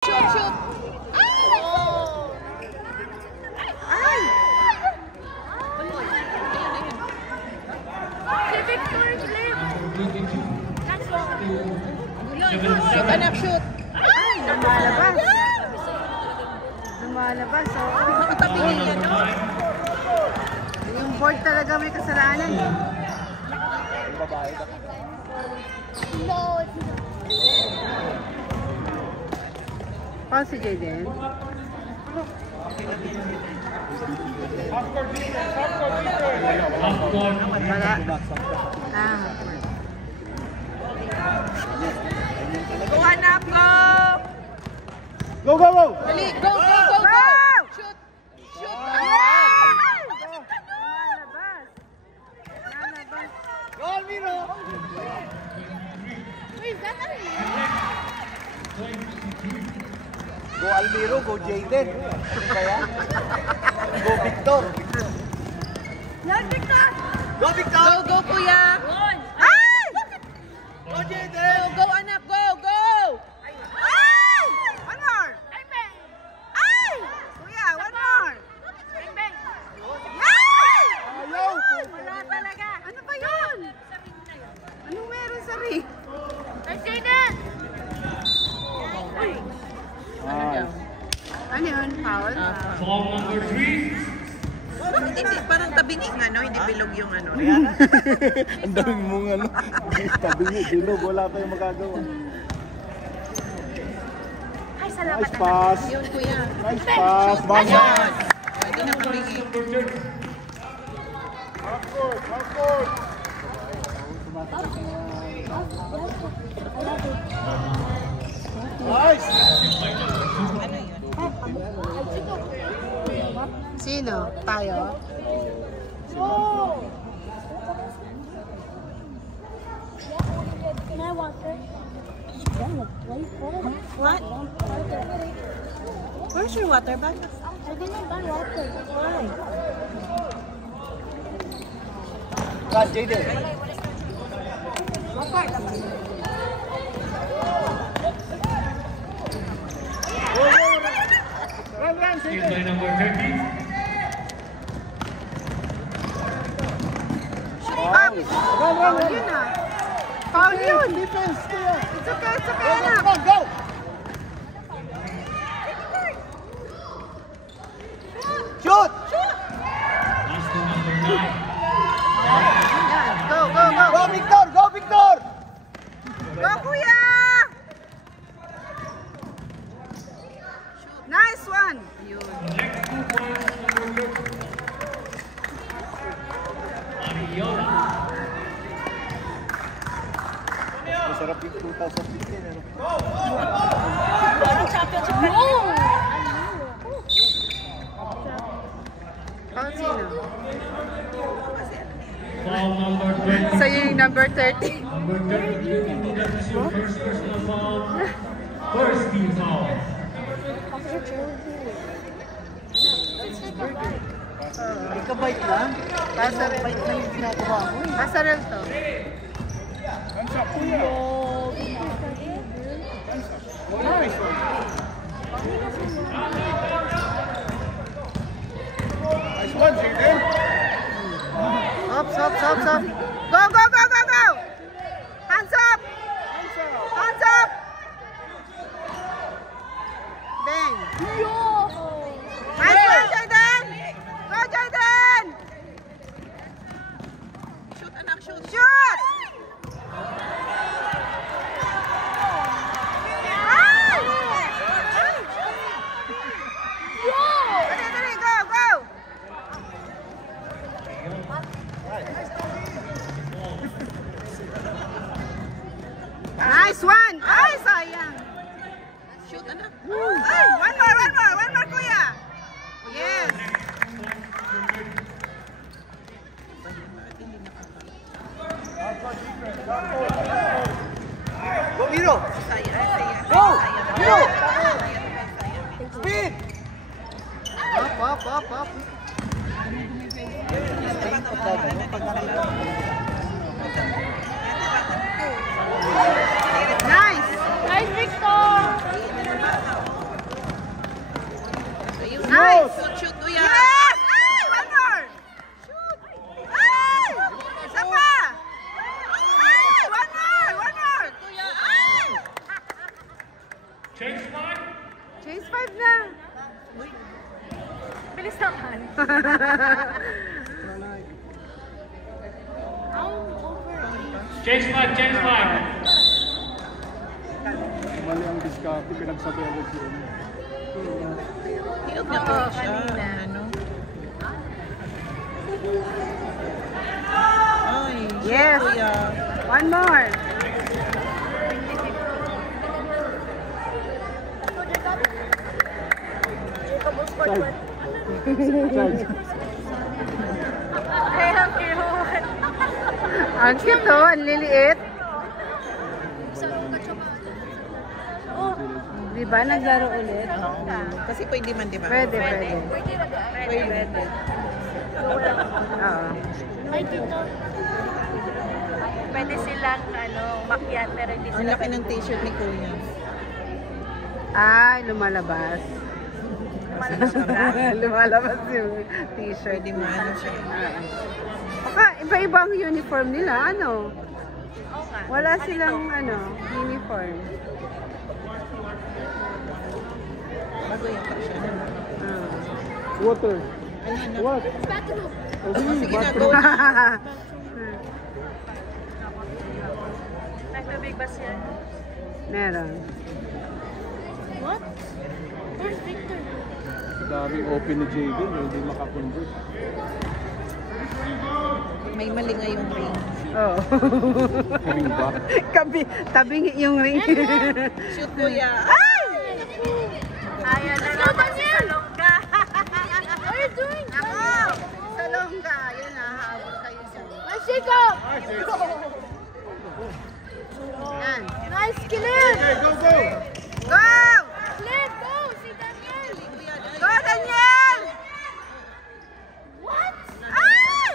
Shoot, shoot. Ay! Si Victor Flip. Shoot, anak, shoot. Ay, lumalabas. Lumalabas, oo. Nakatabingin yan, no? Yung board talaga may kasalanan. Paul si Jaden. Wala. Go, anak, go! Go, go, go! Dali, go, go, go, go! Shoot! Shoot! Lumalabas. Lumalabas. Go, Almiro! Go, Almiro, go, Jaden. Kaya? Go, Victor. Yan, Victor. Go, Victor! Go, go, kuya! Ay! Go, Jaden! Go, anak, go, go! Ay! One more. Ay! Kuya, one more. Ay! Ayaw! Wala talaga. Ano ba yun? Anong meron sa ring? Ano yun? Foul? Ball number 3. Bakit hindi? Parang tabingin, ano? Hindi bilog yung ano. Ang daming mong ano. Tabingi, dinog. Wala tayong magagawa. Nice pass. Yun, kuya. Nice pass. Bangan! Hindi na kabingin. Half-court! Half-court! Nice! Ano yun? Sino? Tayo? Can I water? What? Where's your water bag? I didn't buy water. Why? God, Jaden. Run, run, Field Jaden. by number 30. Foul. Run, run, run. Yun ah. Foul yun. Defense, kuya. It's okay, Go, anak. go, go! Shoot! Last to number 9. Yan. Go, go, go. Go, Victor! Go, Victor! Go, kuya! Nice one! Yun. Next 2 points, number 30. Ariola. Masarap yung 2015, ano? Foul sino? Ball number 20. Sa'yo yung number 30. Number 30, that is your first personal foul. First team foul. Ikabait lang. Pasarel. Bait na yung ginagawa mo. Pasarel to. Nice one. Nice one, Jaden. Ops, ops, ops, ops. Go, go, go, go, go! Hands up! Hands up! Bang! Nice one, Jaden! Go, Jaden! Shoot, anak, shoot. Shoot! Ay! Dali, dali, go, go! Nice one! Ay, sayang! Shoot, anak. Ay, one more, kuya! Yes! Go, Miro! Saya. Go! Miro! Speed! Up, up, up, up. Nice, Victor! Nice! Shoot, kuya! Yes! Ay! One more! Shoot! Ay! Isa pa! Ay! One more! One more! Kuya! Ay! Change 5. Chase 5 na. Bilis naman. Change 5, change 5. Mali ang diskarte, pinagsabi agad yun. Hilog na po siya. Ano? Ay, Yes. kuya. One more. Charge. Charge. Ay, ang cute. Ang cute oh, ang liliit. Di ba naglaro ulit? Kasi pwede man, di ba? Pwede, pwede. Pwede. Oo. Ay, dito. Pwede silang makyat pero hindi Ang sila laki ng t-shirt ni kuya. Ay, lumalabas. Lumalabas yung t-shirt. Pwede mo ano siya. Baka iba-iba ang uniform nila, ano? Oo nga. Wala silang, uniform. Bago yung pa siya. Water. Ano? What? Oh, sige na, go. May tubig ba siya? Meron. What? Where's Victor? Daming open ni Jaden, hindi makakonvert. May mali nga yung ring. Oo. Ring back. Tabing yung ring. Shoot, kuya. Ay! Ayaw na naman si Salongga. What are you doing? Ako! Sa longga. Yun na, hahabol kayo dyan. Masiko! Yan. Nice, Kilip! Okay, go, go! Go! Kilip, go! Si Daniel! Go, Daniel! What? Ay!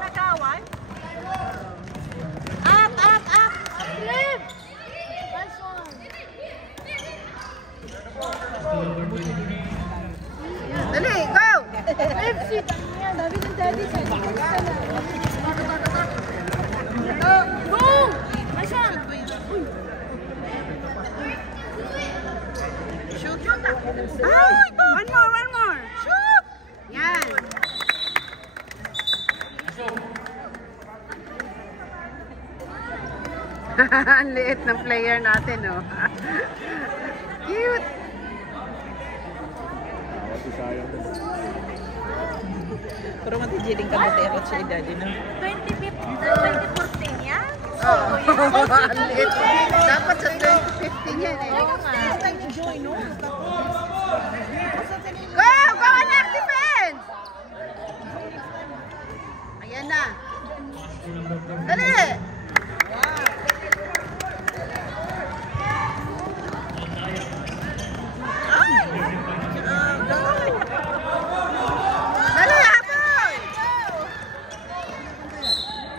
Nagawan? Up, up, up! Kilip! Nice one! Dali, go! Kilip, si Daniel! Sabi ng daddy sa Go! Nice one! Shoot. Ay! One more! Shoot! Yan. Ang liit ng player natin, oh. Cute! Kasi sayang. Pero matijiling ka na tayo siya daddy na. 2014 yan? Oh, ang liit. Dapat sa 2015 yan, eh. Oo nga. Go! Go, anak! Defense! Ayan na. Dali! Dali, habol!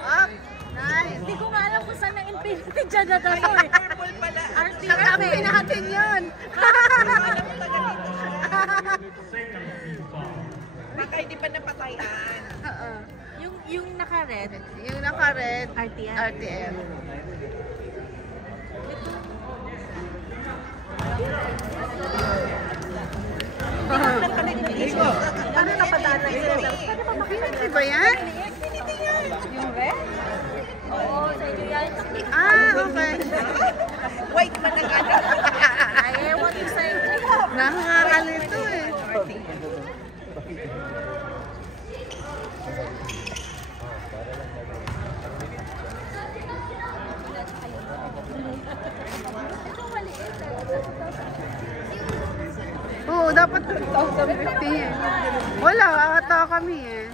Up! Nice! Hindi ko nga alam kung saan ang infinity dyan na daw eh. Purple pala. Kakampi natin yun! Baka hindi pa napatayan. Oo. Yung naka-red. Yung naka-red, RTM. RTM. Ano napadala yun? Infinity ba yan? Yung red? Oo, sa inyo yan. Ah, okay. White man ang ano. Ay, ewan ko sa inyo. Nakakalito eh. Oo, dapat 2015 eh. Wala, ata kami eh.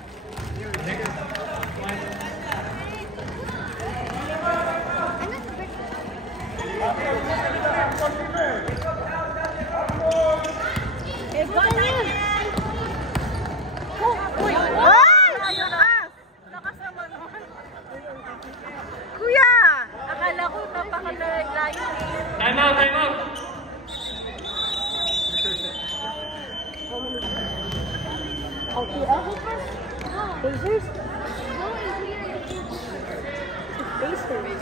Uy! Ay! Lakas! Lakas naman nun. Kuya! Akala ko napakalayo eh. Time out, time out. Pacers? Pacers.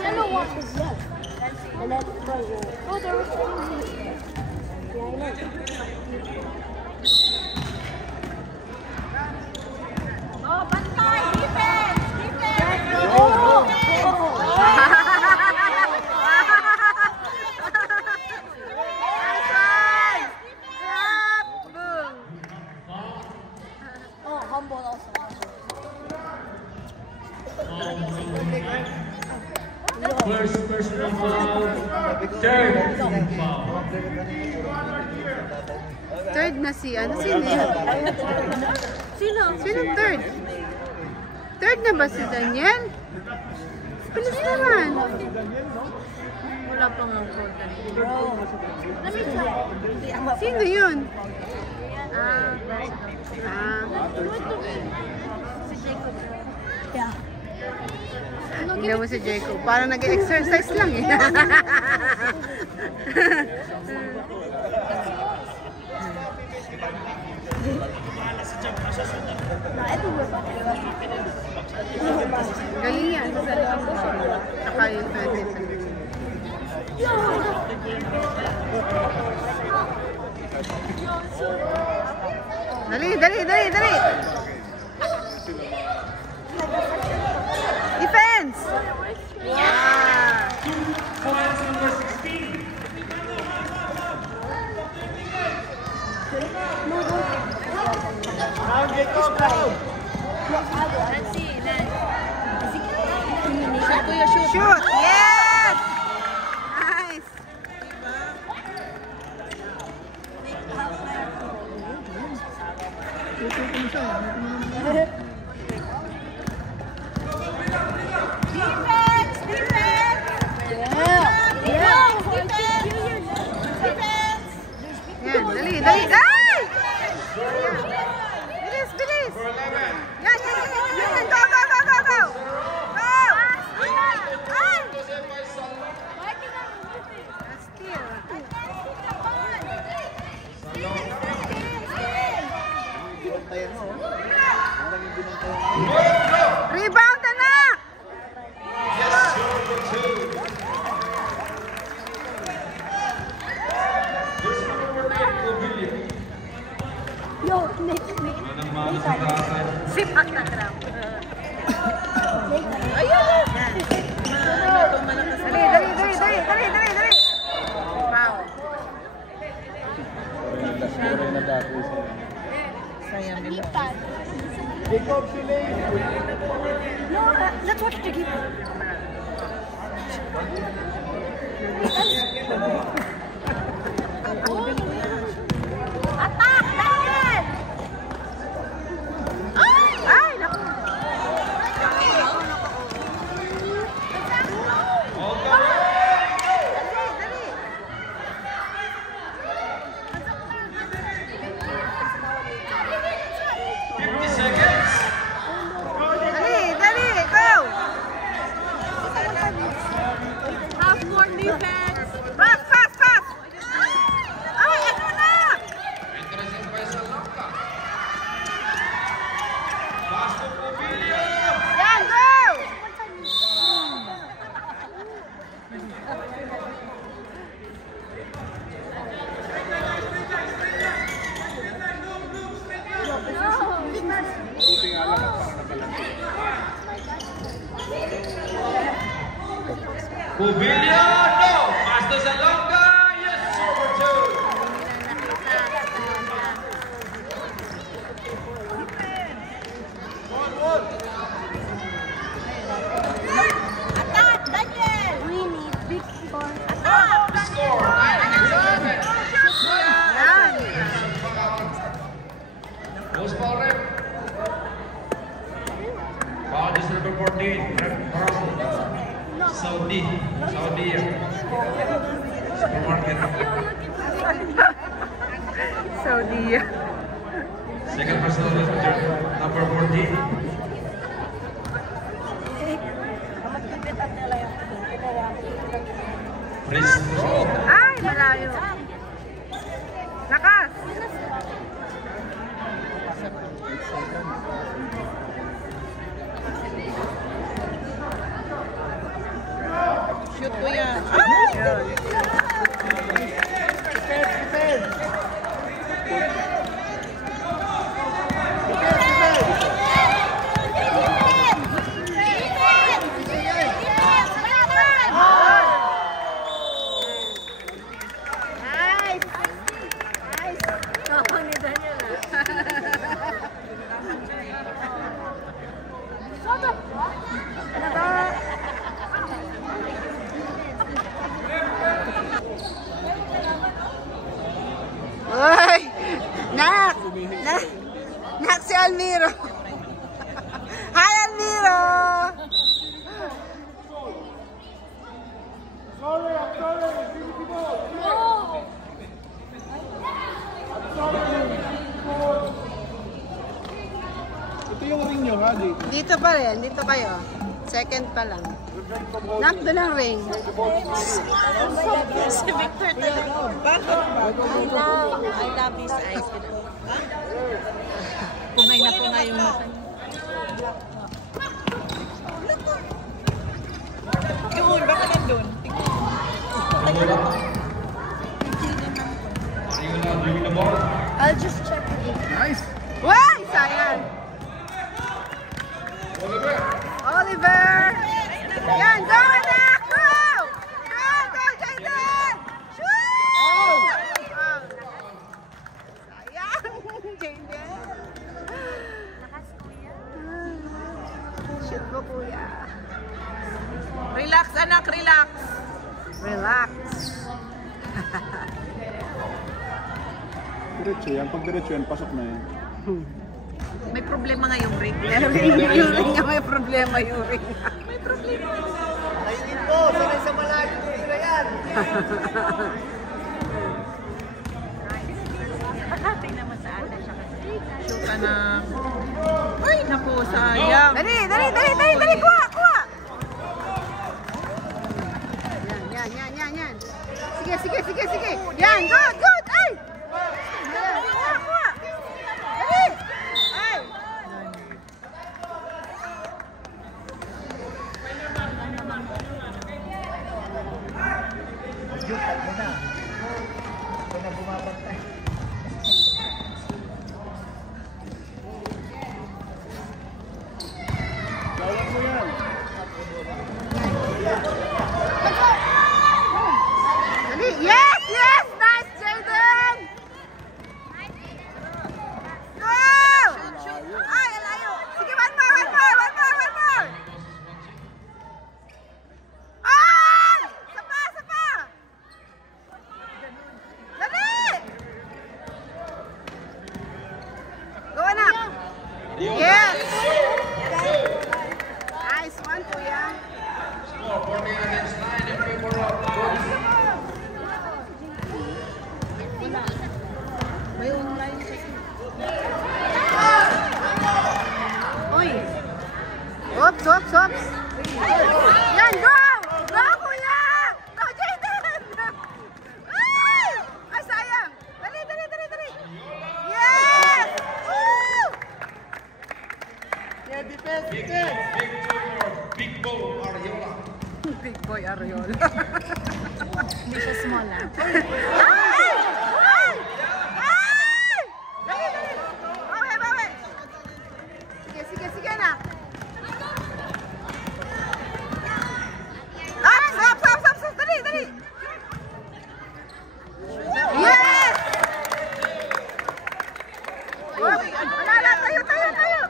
Yellow one is left. And then, oh, there was yeah, I know. Oh, bantay! Defense! Defense! Oh! Oh, humble also. First personal foul. Third foul. Third na si, ano, sino yan? Sino? Sino third? Third na ba si Daniel? Bilis naman. Wala pang ang code. Sino yun? Si Jacob. Yeah. Hindi mo si Jacob. Parang nag-exercise lang eh. Galing yan. Saka yung 20. Dali, dali, dali, dali! Defense! Yeah! Points number 16. Shoot! Yes! Nice! Defense! Defense! Yeah! Defense! Yan, dali, dali! Ay! Bilis, bilis! Yan, yan, yan, yan! Go, go, go, go, go! Go! Ay! Steal. Rebound, anak! Yo, next. Sipak na trap. Dali, dali, dali, dali, dali, dali, dali! Wow! Sayang nila. No, let's watch the keeper. Attack, Daniel! Ay, naku! Dali, dali, go! Half court defense. Pass, pass, pass! Ay, ano na? Yan, go! Puvilla, no! Master Salonga, yes, over 2. Attack, Daniel! We need big score. Attack! Score, 9 against 11. Yan! Goes foul, ref. Foul is number 14, ref Carl. Saudi. Supermarket. Saudi. Second personal number 14. Chris. Ay, malayo. Lakas! Shoot ko yan. Kapang ni Daniel Uy! Nak! Nak si Almiro! Hi, Almiro! Ito yung ring nyo, ha? Di? Dito pa rin, dito kayo. Second pa lang. Nak, doon ang ring. Si Victor talaga. Bakit? I love his eyes. Pungay na pungay yung mata. Yun, baka nandun. I'll just check it. Nice! Why? Sayang! Oliver! Yan, go anak! Go! Go, go, Jayden! Shoot! Sayang, Jayden. Shoot mo, kuya. Relax, anak, relax. Relax. Diretso yan. Pag diretso yan, pasok na yan. May problema nga yung ring. Yung ring niya, may problema yung ring. May problema. Ayun po, sanay sa malayo din sila yan. Tingnan naman sa ate siya kasi. Shoot, anak. Ay, naku, sayang. Dali, dali, dali, dali, dali, kuha, kuha. Yan, yan, yan, yan. Sige, sige, sige, sige. Yan, good, good. Ay! Kuha, kuha. Dali. Ay. Ito na bumabantay. Gawin mo yan. Dali. Yes, yes. Nice, Jayden. Go! Ay, alayo. Sige, one more, one more, one more, one more. Ay! Sapa, sapa. Dali. Go, anak. Yes. Nice one, kuya. May online kasi. Uy! Oops, oops, oops! Yan, go! Go, kuya! Go, Jayden! Ay! Ay, sayang! Dali, dali, dali, dali! Yes! Woo! Yeah, defense, defense. Big Boy Ariola. Big boy Ariola. Hindi siya small ah. Ay! Ay! Ay! Dali, dali! Bawi, bawi! Sige, sige, sige na! Stop, stop, stop, stop! Dali, dali! Yes! Uy, wala lang! Tayo, tayo, tayo!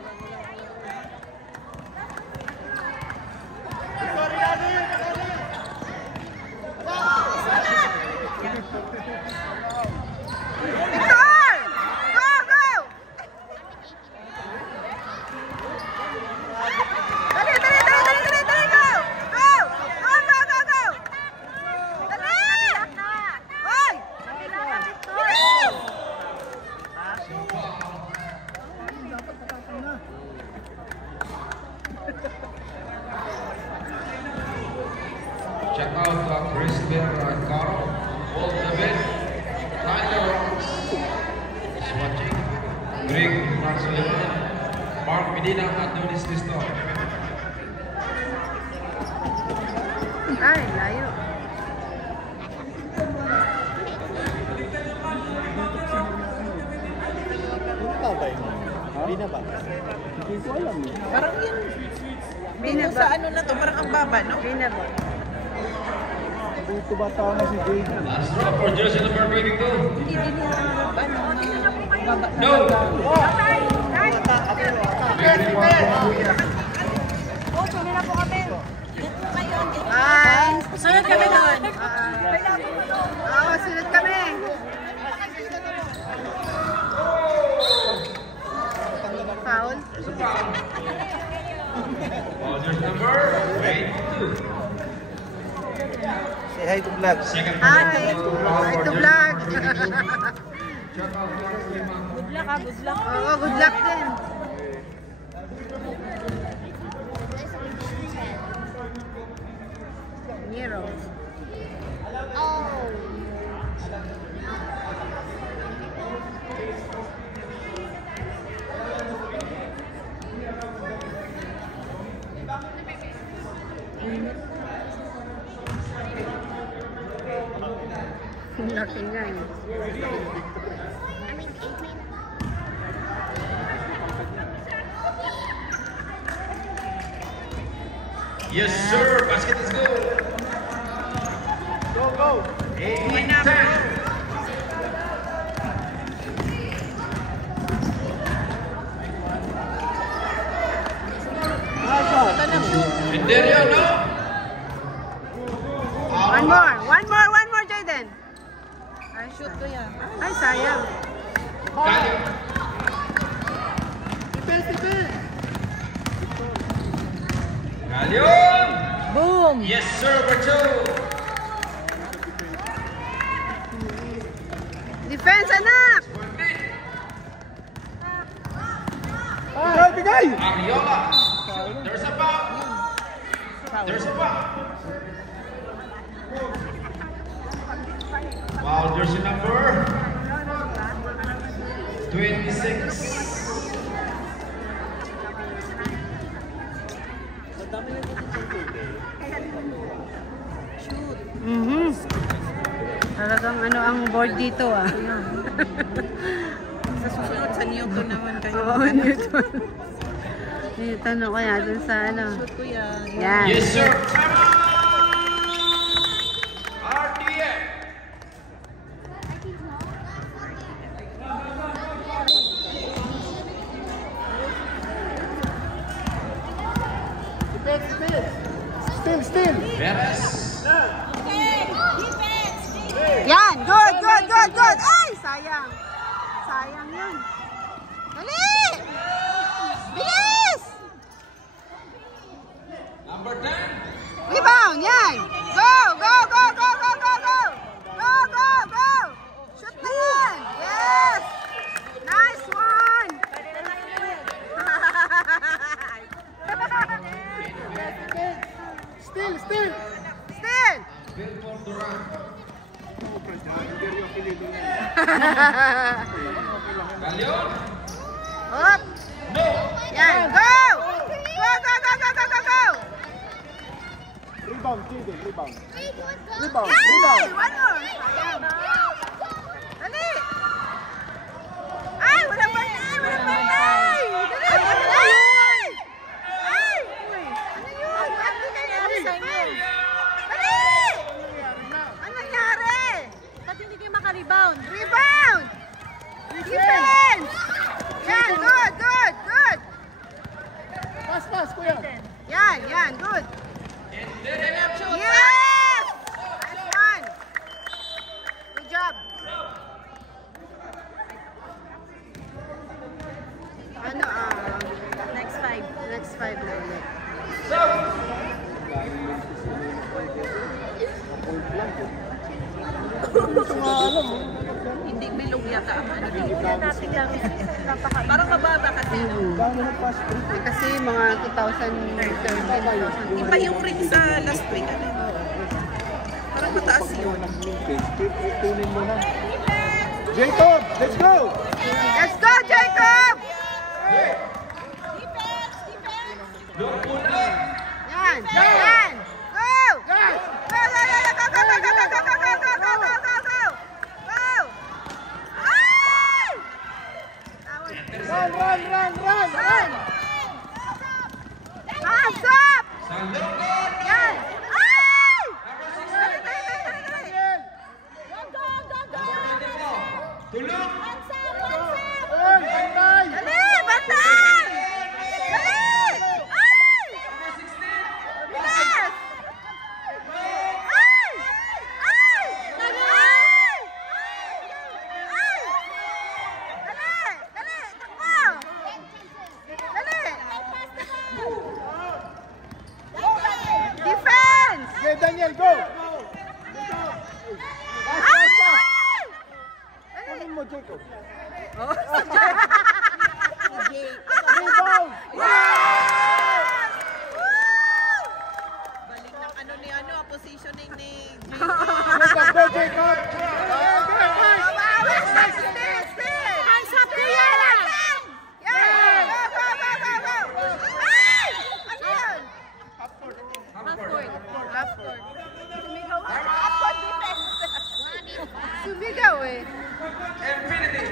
Medina Adonis Listo. Ay, layo. Tatay mo. Hindi na ba? Hindi ko alam eh. Parang yun. Bina Sa ba? ano na to, parang ang baba, no? Bina ba? Dito ba tao na si Jaden? Last stop for jersey number 22. Hindi din hinahanap, ano, baba. No! Ay! Sunod kami doon. Oo, sunod kami. Foul. Ball jersey number 22. Say hi to vlog. Second Hi! foul Hi for to jersey vlog. Good luck ha, good luck. Oo, good luck din. Nero. Laki nga eh. Yes, sir. Basket is good. Go, go! 8-10. And there you go. One more, Jaden. Ay, Shoot ko yan. ay, sayang. Kalyo. Kalyo. Boom! Yes, sir. Bacho. Defense, anak! Bigay, bigay! Ariola. There's a foul. There's a foul. Foul jersey number 26. Talagang ano ang board dito ah. Sa susunod, sa Newton naman kayo. Oo, Newton. Newton o kaya dun sa ano. Shoot ko yan. Yan. Yes, sir. Time out. RDF. Still! Perez. Yan! Good! Ay! Sayang. Sayang yun. Dali! Bilis! Number 10. Rebound! Yan! Go! Shoot na yan! Yes! Nice one! Still! Still! Billboard Durant. Galion. Up! No. Yan! Go! Rebound, Jaden, rebound. Yay! One more! Sayang. Dali! Ay! Walang bantay! Dali! Ay! Ano yun? Ba't di nangyari sa inyo? Dali! Ano nangyari? Ba't hindi kayo makarebound? Rebound! Defense! Yan! Good! Pass, kuya. Yan! Good! Yes! Nice one! Good job! Ano Next 5. next 5 na ulit. Hindi bilog yata ang ano dito. Tingnan natin lang. Napakain. Parang mababa kasi. Eh, kasi mga 2013. Iba yung ring sa last week. Ano? Parang mataas yun. Tunin mo na. Jacob, let's go! Let's go, Jacob! Yan! Go! Go! Go! Go! Go! Go! Go! Go! Go! Go! Go! Go! Go! Go! Go! Ay! Run, run, run, run! Run! Hands up! Yan! Ay! Dali, dali, dali, dali, dali. Tulog! Oy, bantay! Dali! Bantay! Dali! Ay! Bilis! Ay! Ay! Ay! Ay! Dali! Dali! Takbo! Dali! Defense! Okay, Daniel, go! Ay! Kunin mo, Jacob. Rebound! Yes! Woo! Balik ng ano ni ano, positioning ni Jacob, go, Jacob! Babawi! Still! Hands up, Kuya! Yan! Go, go, go, go, go! Ay! Ano yun? Half court. Half court. Sumigaw eh. Infinity!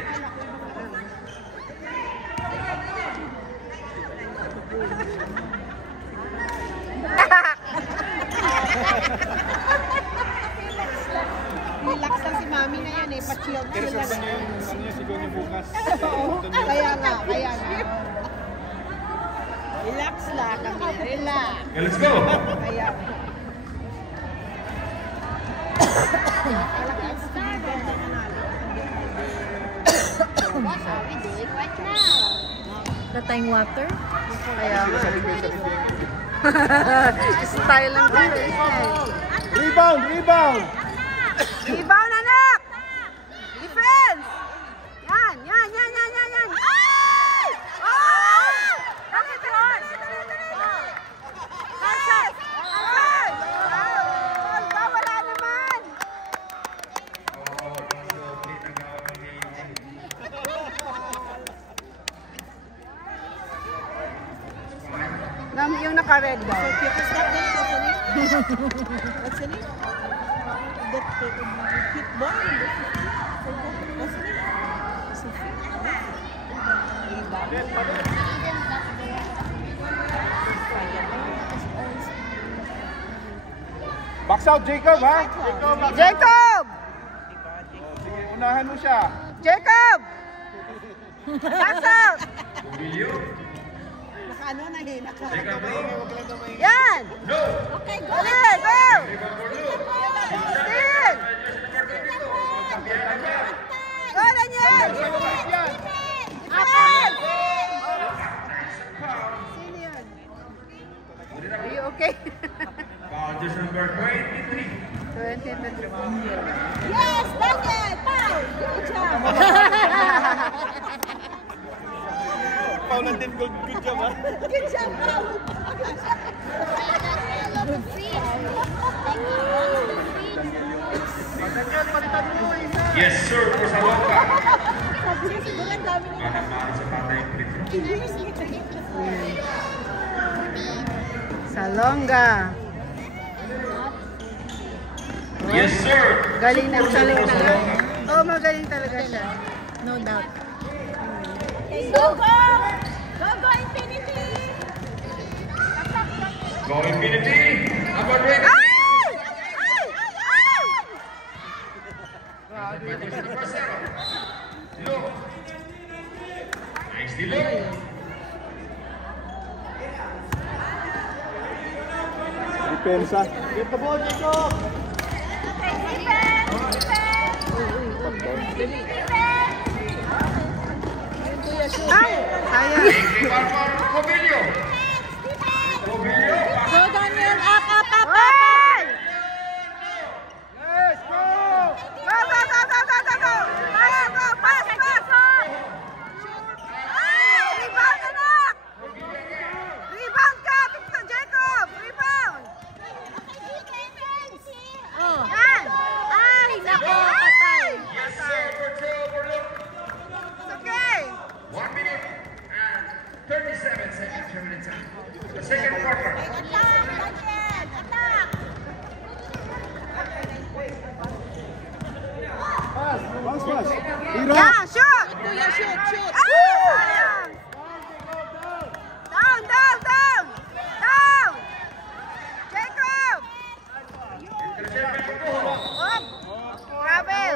relax lang si mami na yan eh, pa-chill Pero chill sa lang. kanya yung ano niya, siguro niya bukas. Kaya nga, kaya nga. Relax lang kami, relax. Okay, let's go! Kaya Na tayong water? Kaya nga. Style lang dito. Rebound, rebound! Rebound, anak! Defense! Yan, yan, yan, yan, yan, yan! Ay! Oh! Dali, dali, dali, dali, dali! Hansas! Hansas! Wow! Wala naman! Yung naka-red daw. what's the name? The kickball? What's the Box out, Jacob, ha? Jacob! Sige, unahan mo siya. Jacob! Pass out! Naka-ano na eh, naka... Yan! No! Okay, go! Dali, go! Still! Go, Daniel! Defense! Sino yun? Are you okay? Foul just number 23. 23. Yes, Daniel! Pow! Good job! Paul and Tim, good job, ha? Good job, Pow! Yes, sir, for Salonga. Manang-manang sa tatay yung free throw. Salonga. Yes, sir. Galing na Super galing for talaga. Salonga. Oo, magaling talaga siya. No doubt. Go, go! Go, go, Infinity! Go Infinity. Number 20. Ay! Ay! Ay! Number 7. Dilo. Nice Dilo. Depensa. Get the ball, Jacob! Ay! Sayang. Thank you, Barbara Cobillo. Cobillo. Go, Daniel! Up, up, up! Ay! Yes, go! Go, go, go, go, go, go, go! Pass, go, pass, pass! Ay! Rebound, anak! Rebound ka, Jacob! Rebound! Oh. Yan! Ay, nako, Ay! patay. Yes, sir, for overlook. It's okay! 1 minute and 37 seconds. Yeah, shoot! Kuya, shoot, shoot. Ah! Sayang! Down, down, down! Down! Jacob! Up! Travel!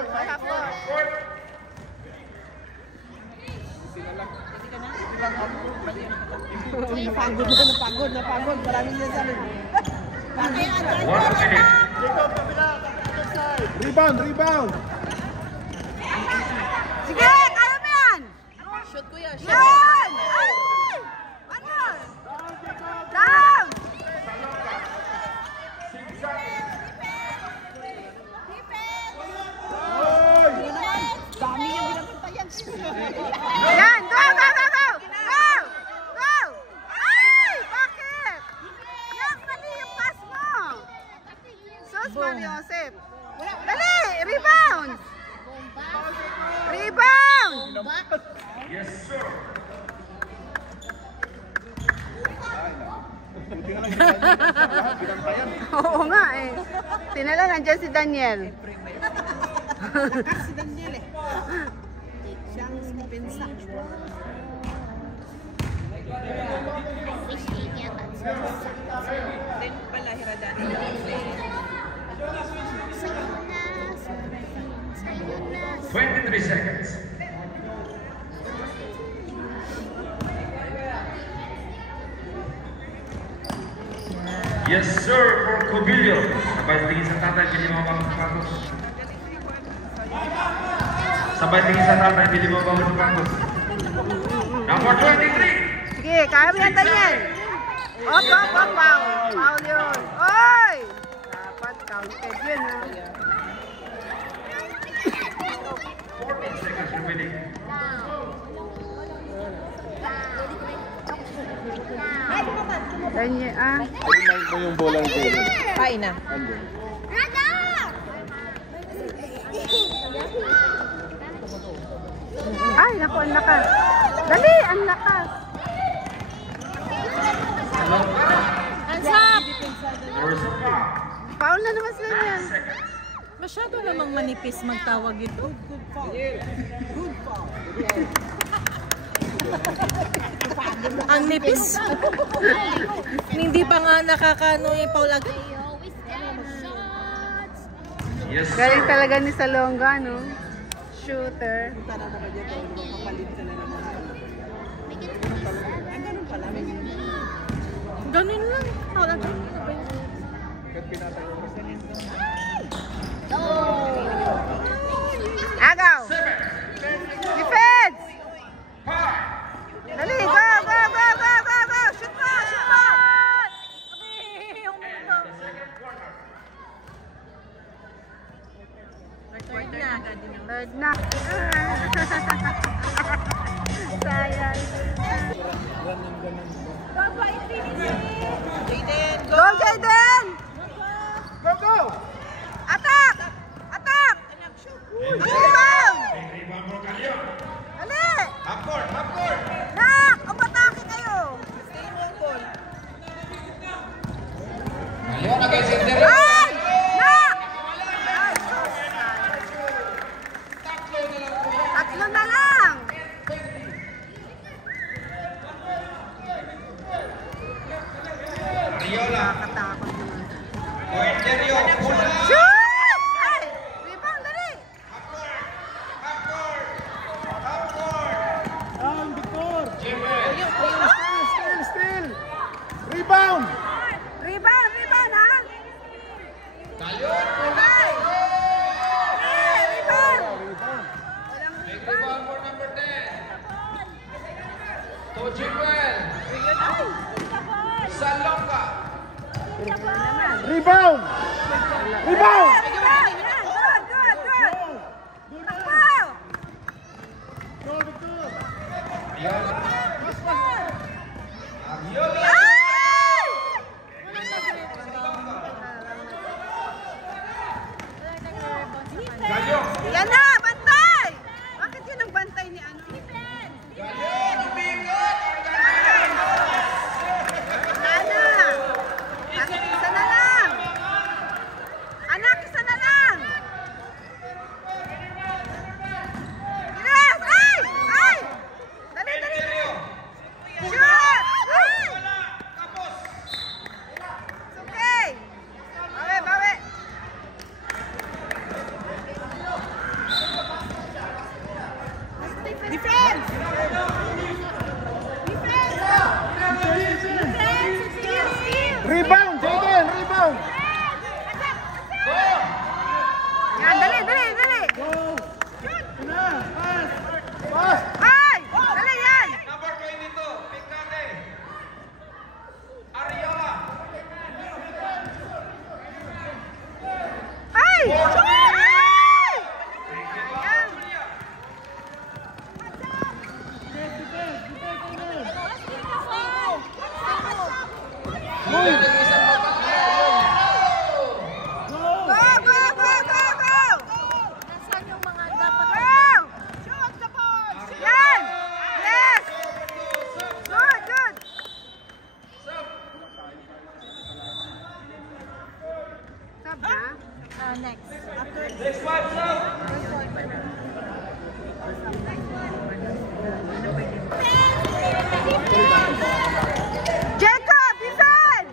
Napagod. Maraming niya sa amin. 1 minute. Rebound! Sige! Kaya mo yan! Shoot, kuya, shoot. Yan! Ay! Ano? Down! Dami yung binabantayan. Yan! Go! Go! Go! Go! Go! Go! Ay! Bakit? Yan! Mali yung pass mo! Sus, Mario Joseph! Dali! Rebound! Rebound! Yes, sir. Oo nga eh. Tinala, nandiyan si Daniel. Si Daniel eh. Siyang pinsa. Then pala, Hiradani. 23 seconds. Yes, sir, for Cobillo. Sabay tingin sa tatay, pili mo bang sapatos. Sabay tingin sa tatay, pili mo bang sapatos. Number 23. Sige, kaya mo yan, Daniel. Op, foul. Foul yun. Oy! Dapat counted yun, ha? 14 seconds remaining. Daniel, ah. Remind mo yung bola ng table. Kain na. Andun. Ay, naku, ang lakas. Dali, ang lakas. There's a foul. Foul na naman sila yan. Masyado namang manipis magtawag ito. Ang nipis. Hindi pa nga nakakano yung Paul agad. Yes, sir. Galing talaga ni Salonga, no? Shooter. Ganun lang. Paul agad. Agaw! Defense! Dali, go, go, go, go, go, go! Shoot mo, shoot mo! Third na. Sayang. Jaden, Go, Jaden! Go! Attack! Attack! Rebound! Dali! Half court, half court. Nak! Umatake kayo! stay mo ang ball. Ay! Nak! Ay, sus! Tatlo na lang! Nakakatakot naman. Shoot! Ay! Rebound, dali! Down, Victor! Yung Still! Rebound! Rebound, rebound, ha? Rebound! Rebound! Walang rebound. Rebound! Rebound! Good, good, good! Takbo! Go, Victor! Ay! Yan na, bantay! Bakit yun ang bantay ni ano? Sana! Isa na lang! Anak, isa na lang! Jacob, defense!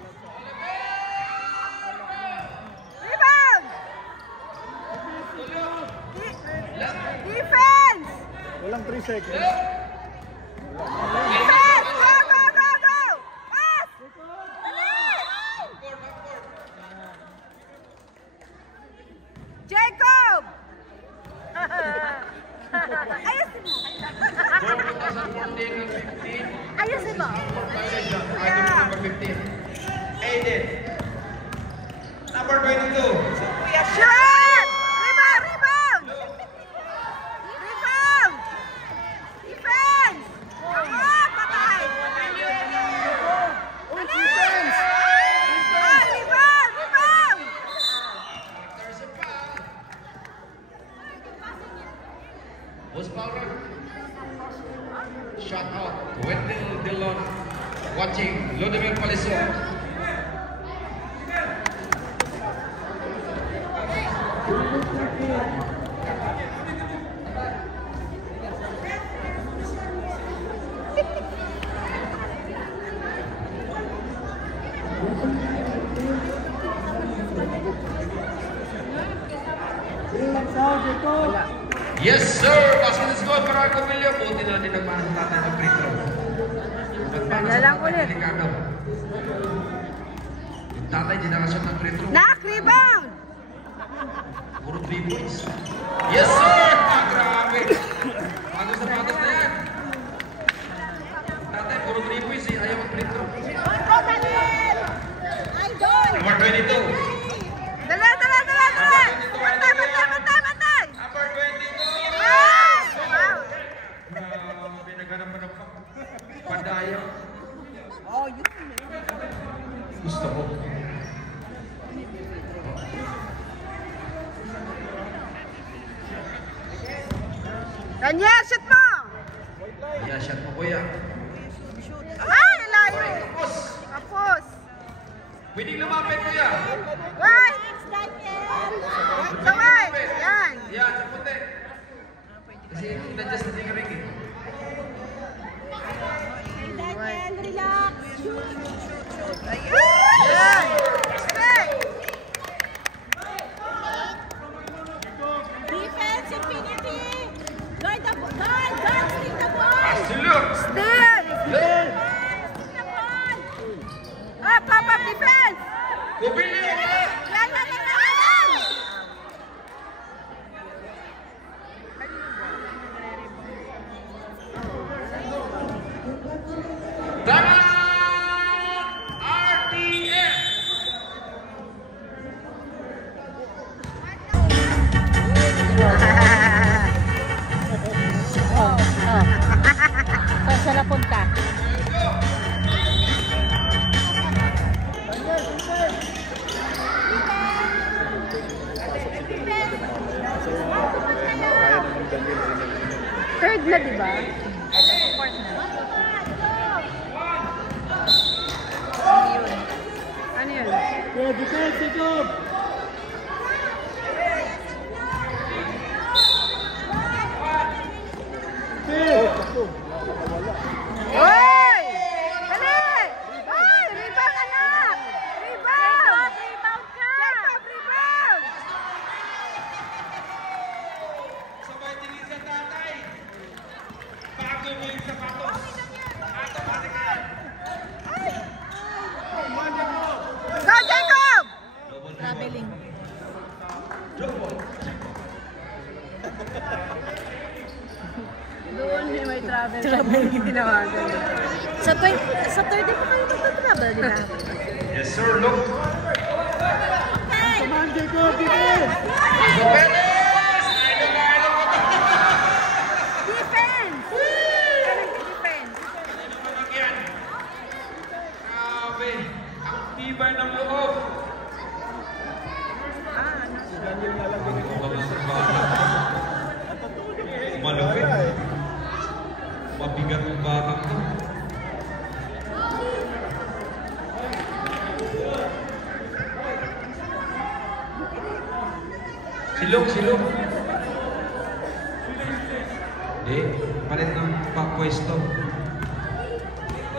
Rebound! Defense! Walang 3 seconds. Defense! Go, go, go, go! Pass! Dali! Jacob! Ayusin mo. Ayusin mo. Yeah. Aiden. Number 22. Shot! Rebound! Rebound! Rebound! Defense! Ako! Patay! Defense! Ah, rebound! Rebound! Was Power. Shot out. Wendell Dillon. Watching Lodemir Palisson. Yes, sir! Basket is good para Cobilio. Buti na din nagmana sa tatay ng free throw. Sana lang ulit. Delikado. Yung tatay di nakashot ng free throw. Knock! Rebound! Puro 3 points. Yes, sir! Ah, grabe! Patos na yan. Tatay, puro 3 points eh. Ayaw mag-free throw. Number 22. Dala, dala, dala, dala! Bantay, bantay, bantay, bantay! Number 22. Ah! Wow! Grabe, naghanap pa ng padayo. Oh, yun. Gusto ko. Kanya, shoot mo! Yeah, shot mo kuya. Ay, layo! Tapos! Pwedeng lumapit kuya. Right! Sa right! Yan! Yan, sa puti. Kasi na-adjust natin yung ring eh. Yan! Correct! Defense infinity! Guard the ball! Guard! Stick the ball! Pass to Luke. Still! Stick the ball! Up, up, up, defense! Cobilio! Yan, yan, yan, yan, yan! Tangan RTM! Saan siya napunta? Third na, di ba? Ano yun? Yeah, defense, Jacob! Hoy! Dali! Hoy! Rebound, anak! Rebound! Rebound ka! Jacob, rebound! Sabay tingin sa tatay. Bago mo yung sapatos. Automatic na yan. Go, Jacob! Traveling. Doon may travel. Travel yung tinawagan. Sa 30 pa kayo magta-travel, di ba? Yes, sir. Look. Come on, Jacob! Defense! Perez! Defense! Parang defense. Ano naman yan? Grabe. Ang tibay ng loob. Malupit. Mabigat yung batang to. Si Palit ng pwesto.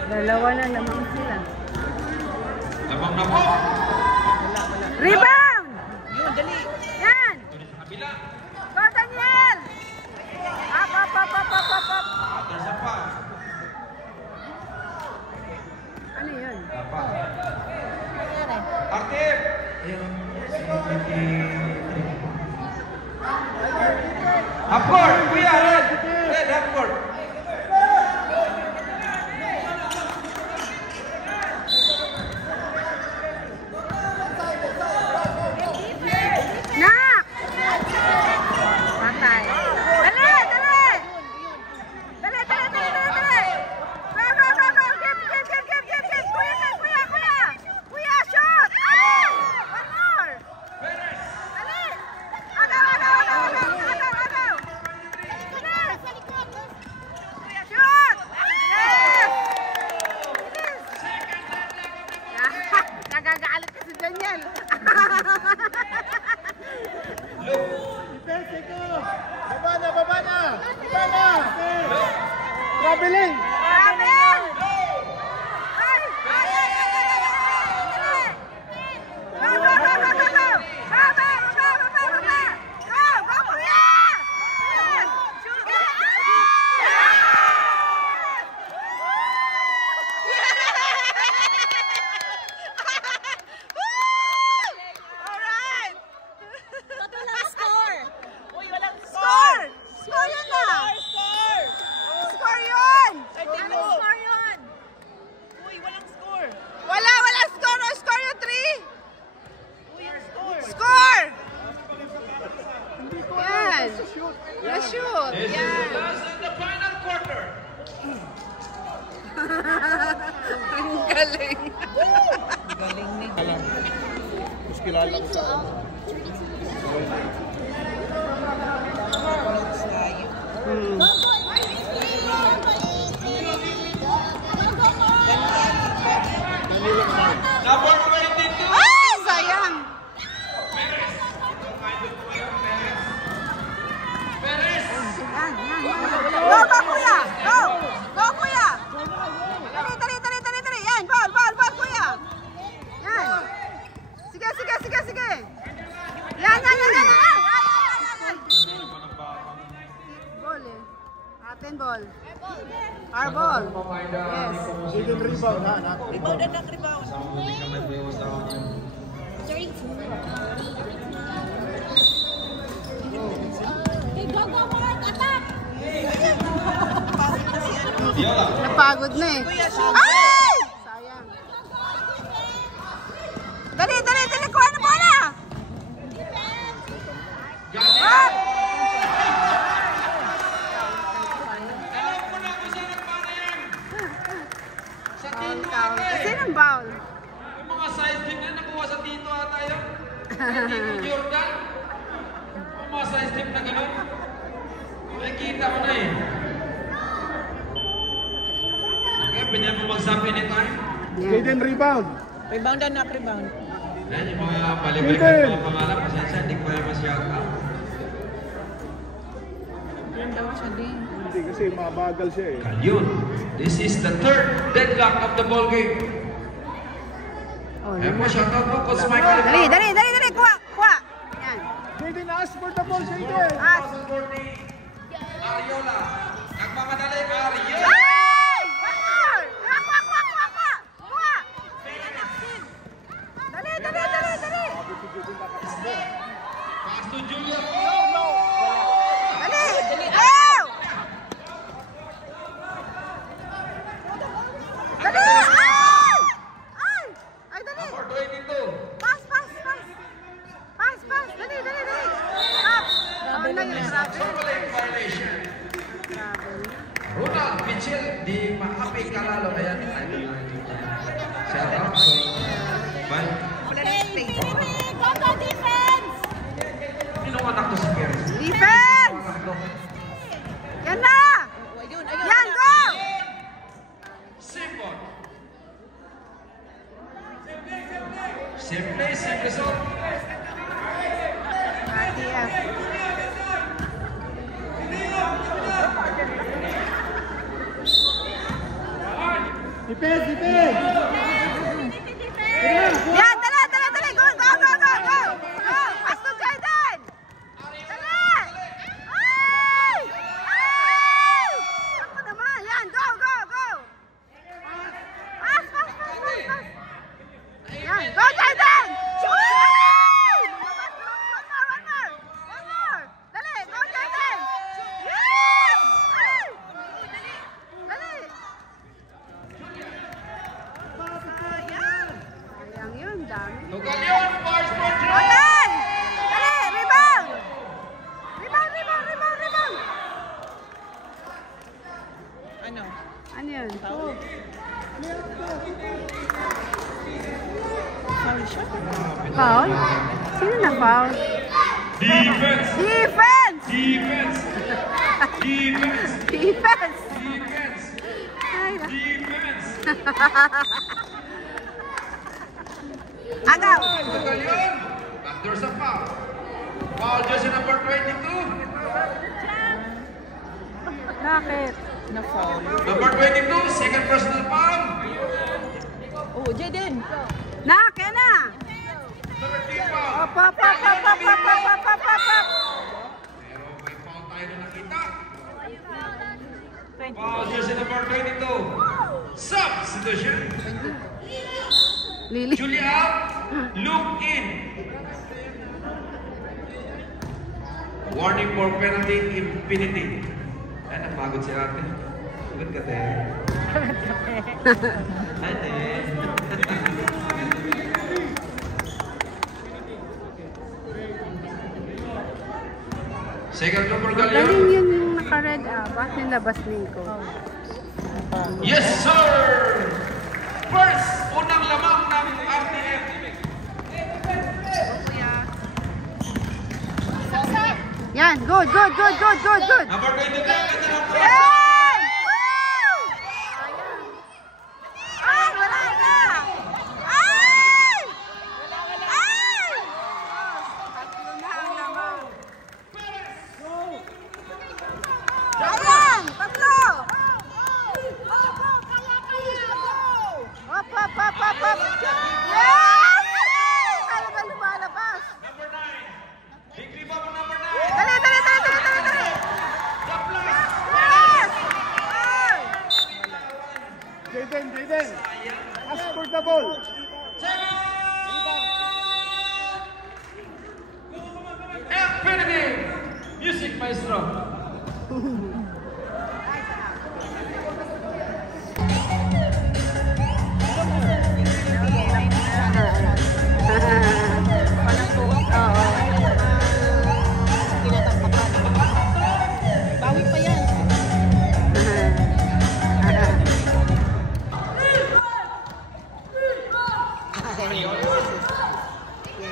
Dalawa na lamang sila. Lamang na po. Rebound! Yun, dali. Yan! Ito sa kabila. Go, Daniel! Up. There's a foul. Ano yun? Dapat. Active! Half court! Kuya, red! Red, half court! Nak! Patay. Dali! Go! Kuya, shoot! Ay! One more! Dali! Agaw! Bilis! Shoot! Yes! Nagagalit kasi Daniel. Baba na! Traveling! Travel! Ay! Go! Go, Kuya! Yes! Shoot! Alright! Ito lang score. Uy, walang Score! Score yun na! Score! Score yun! Anong score yun? Uy, walang score! Walang score! No score yung 3! Uy, yung score! Score! Yan! Na-shoot! This is Yan! the last and the final quarter. Ang galing! Galing ni Mas kilala ko sa Number 22. Ay! Sayang! Perez. Go, Kuya! Go! Go, Kuya! Dali! Yan! Ball, Kuya! Yan! Sige! Yan! Ball eh. Atin ball. Our ball. Yes. Hidden rebound, ha? Rebound na rebound. Okay, go, Mark! Attack! Viola. Napagod na eh. Kuya, shoot! Ay! Sayang. Dali! Kuha na bola! Up! Alam ko na kung saan nagpana yan. Sa Tito Foul. ata eh. Sinong foul? Yung mga size team na nakuha sa Tito ata yun. Tito Jordan. Yung mga size team na gano'n. Nakikita ko na eh. Okay, pinag mo magsabi nito eh. Hidden rebound. Rebound na rebound. Yan yung mga balibay mga pangalan. Pasensya, hindi ko kaya ma-shout out. Yan daw siya din. Hindi kasi mabagal siya eh. Yun. This is the third deadlock of the ball game. Ayan po, shout out po, Coach Michael. Dali! Kuha! Yan. Hidden ask for the ball siya Hidden. As. 2040, Ariola. Nagmamadali ka, Ariola. Ay! One more! Kuha! Dali! Pass to Julia. Dali! Go! Dali! Ay! Dali! Number 22. Pass! Dali! Up! Down na yun. Traveling violation. Ronald Mitchell, di maapi ka lalo. Ayan. Shout out. Bye. Go, defense! Sinong anak to si Perez? Defense! Yan na! Ayun. Yan, go! Simple. Simple song. RTF. Defense, defense! Yan, dali, dali, dali. Go, go, go, go, go. Go, pass to Jaden. Dali. Ay! Ay! Ako naman. Yan, go, go, go. Pass, pass, pass, pass, pass. Yan, go, Jaden. Shoot! One more, one more. One more. Dali, go, Jaden. Yes! Ay! Dali. Sayang yun, dami. Tugalyon, boys for Joe! Oten! Dali, rebound! Rebound, rebound, rebound, rebound! Ano? Ano yun? Foul? Sino na foul? Defense! Defense! Defense! Defense! Defense! Defense! Ay, Defense! agaw! Tugalyon! There's a foul. Foul jersey number 22. Bakit? Na-foul. Number 22, second personal foul. Oh, Jaden. Na, kaya na! 13 foul. Op, op, op, op, op, op, op, op, op, op, op. Pero may foul tayo na nakita. Foul jersey number 22. Substitution. Lili. Julie out. Look in. Warning for penalty infinity. Ay, napagod si ate. Pagod ka, te. Hi, te. Second number Galing Galyon. yun yung naka-red bakit nilabas ko? Yes, sir! First, unang lamang ng RTM. Yan, good, good, good, good, good, good. Number 22, ganda ng cross. Yan! Woo! Ay, wala na! Ay! Ay! Tatlo na ang lamang. Ayan! Tatlo! Hop, hop, hop, hop, hop! Yes! Talaga lumalabas! Number 9. Big rebound ng number 9. Dali, dali, dali, dali, dali, dali! The plus. Yes! Ay! Jaden, Jaden. Ask for the ball. Infinity. Music maestro. Bawi pa yan.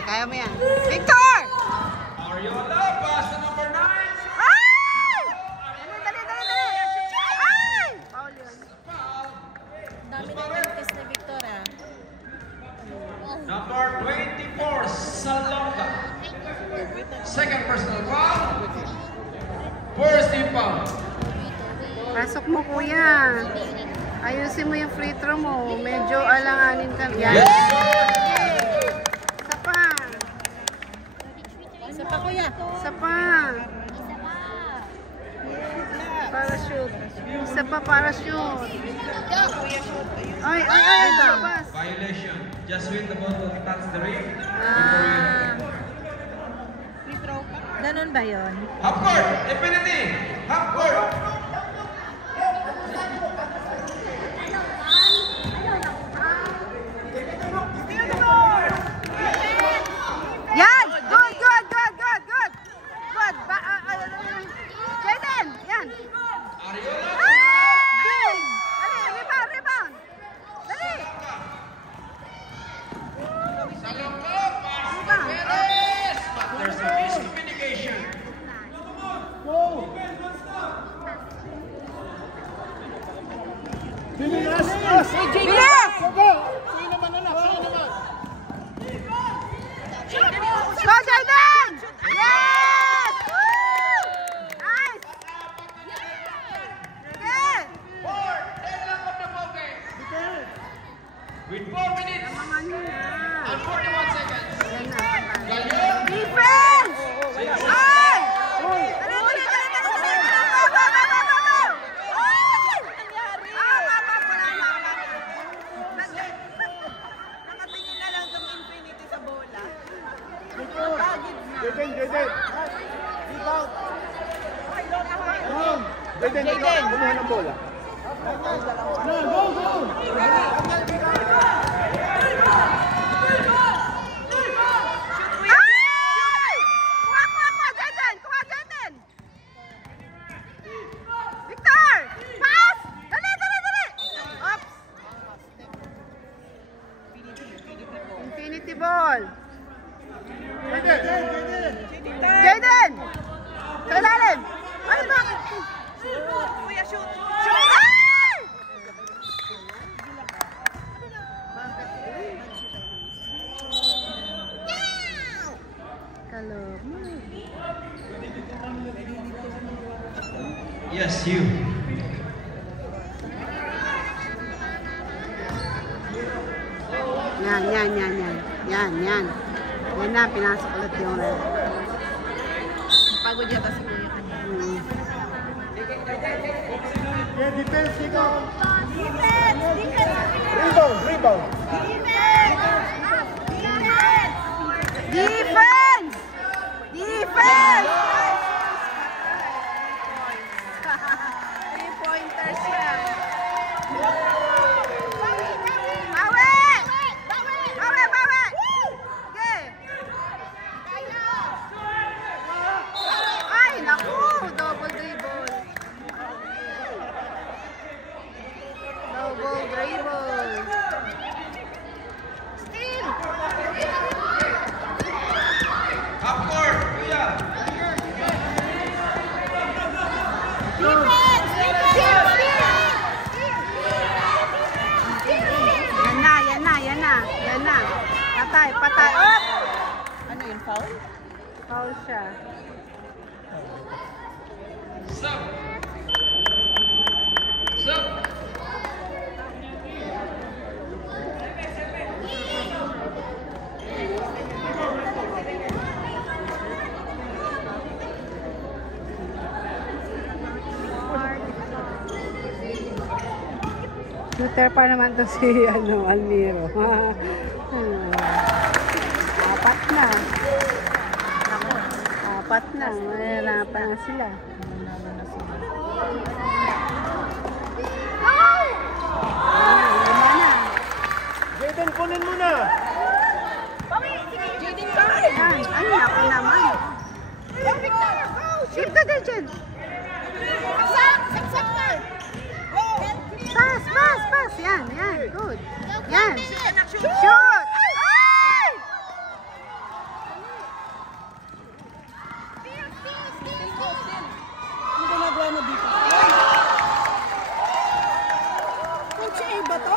Kaya mo yan. Victor! Ariola, pass to number 9. Ay! Dali, dali, dali, dali! Ay! Paul yun. Dami ng practice ni Victoria. Number 24, Salonga. Second personal foul. First team foul. Pasok mo, kuya. Ayusin mo yung free throw mo. Medyo alanganin ka. Yan. Yes, Yay! Isa pa. Isa pa kuya. Isa pa. Parachute. Isa pa parachute. Ay, ay, ay. Labas. Violation. Just win the ball to touch the rim. Ah. Ganun ba yun? Half court. Infinity. Half court. Yan! Good, good, good, good, good. Good. Jaden, yan. Ariola. Ay! Dali, rebound, rebound. Dali. Salonga, pass to Perez. But there's a miscommunication. Jaden, ikaw, kumuha ng bola. Ay! Kuha, Jaden! Kuha, Jaden! Victor! Pass! Dali! Oops! Infinity ball. Jaden! Sa ilalim! Ay, bakit? Kuya, shoot! Ay! Kalog. Yes, you. Yan. Yan na, pinasok ulit yung red. Pagod yata si Kuya kanina. Yeah, defense, ikaw. Defense! Rebound. Defense! 3-pointers siya. Bawi! Sige. Ay, naku! Double dribble. Steal! Half court, Kuya. Yan na. Patay. Up! Ano yun, foul? Foul siya. Sub. Shooter pa naman to si Almiro. Apat na. Mahirapan na sila. Jaden, kunin mo na. Jaden Carl! Ay, naku naman. Shift the digit. Pass. Yan. Good. Yan. Shoot! Ay! Ano ginagawa mo dito? Coach A ba to?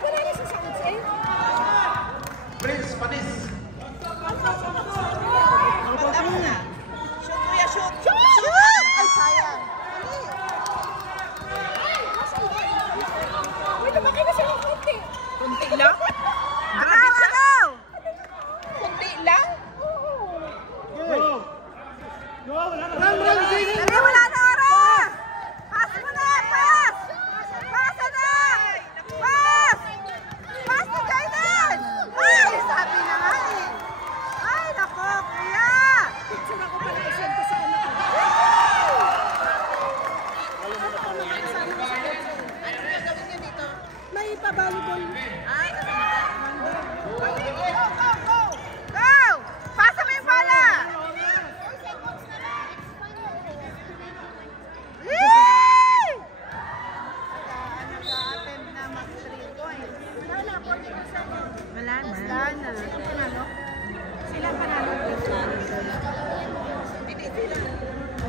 Wala na siya sa Coach A? Prince, panis. Banda mo na. Shoot, Kuya, shoot! Shoot! Ay, sayang. Uy, lumaki na siya ng konti. Kunti lang? Agaw! Kunti lang? Dali, wala na oras! Pass mo na! Pass! Pass na! Pass! Pass ni Jaden! Ay, sabi na nga eh. Ay, nako, kuya! Picture ako pala i-send ko sa anak ko. May pa-volleyball. Go! Pasa mo yung bola! Yay! Nag-a-attempt na mag-3 points. Wala na. Wala na. Sila panalo.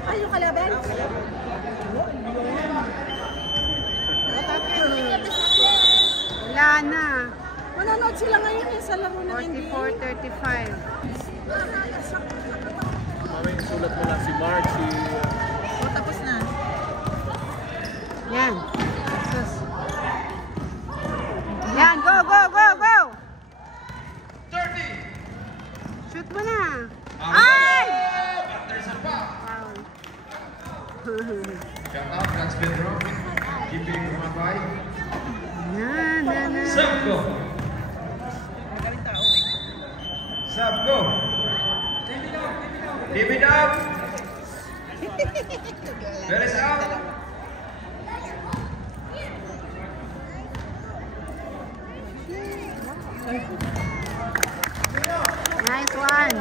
Ay, yung kalaban? Wala na. Manonood sila ngayon sa laro ng NBA. 44-35. Mamay, sulat mo lang si Mark, O, tapos na. Yan. Sus. Yan, go! 30. Shoot mo na. Ay! But there's a foul. Foul. Shout out, that's Pedro. Keeping my vibe. Na. Sub go. Gawin tao. Sub go. Give it up. Beres out. Nice one.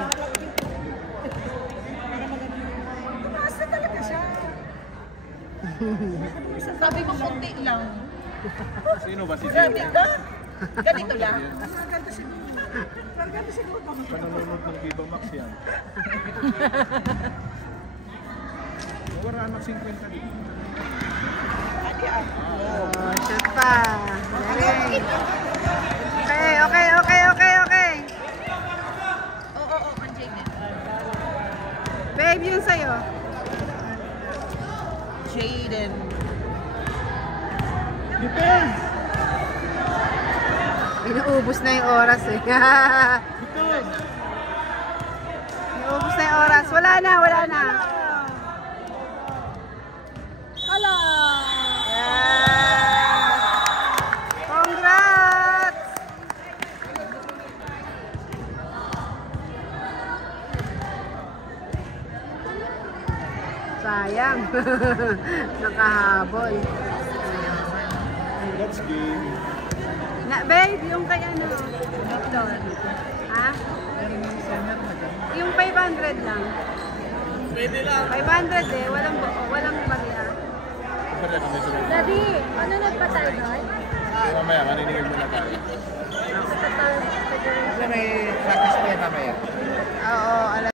Sabi ko konti lang. Sino ba si Grabe ka. Ganito lang. Pananonood ng Viva Max yan. Wala anak 50 din. Oh, shoot pa. Galing. Okay. Oo, ang Jaden. Babe, yun sa'yo. Jaden. Defense! Inuubos na yung oras eh. Inuubos na yung oras. Wala na. Hala! Yes! Congrats! Sayang. Nakahabol. Let's game. Babe, yung kay ano? Doon. Ha? Yung 500 lang. Pwede lang. 500 eh. Walang bariya. Pwede kami sunod. Daddy, ano nagpatay doon? Mamaya, maniningil muna tayo. Nagpatay. May practice pa yan mamaya. Oo, alam.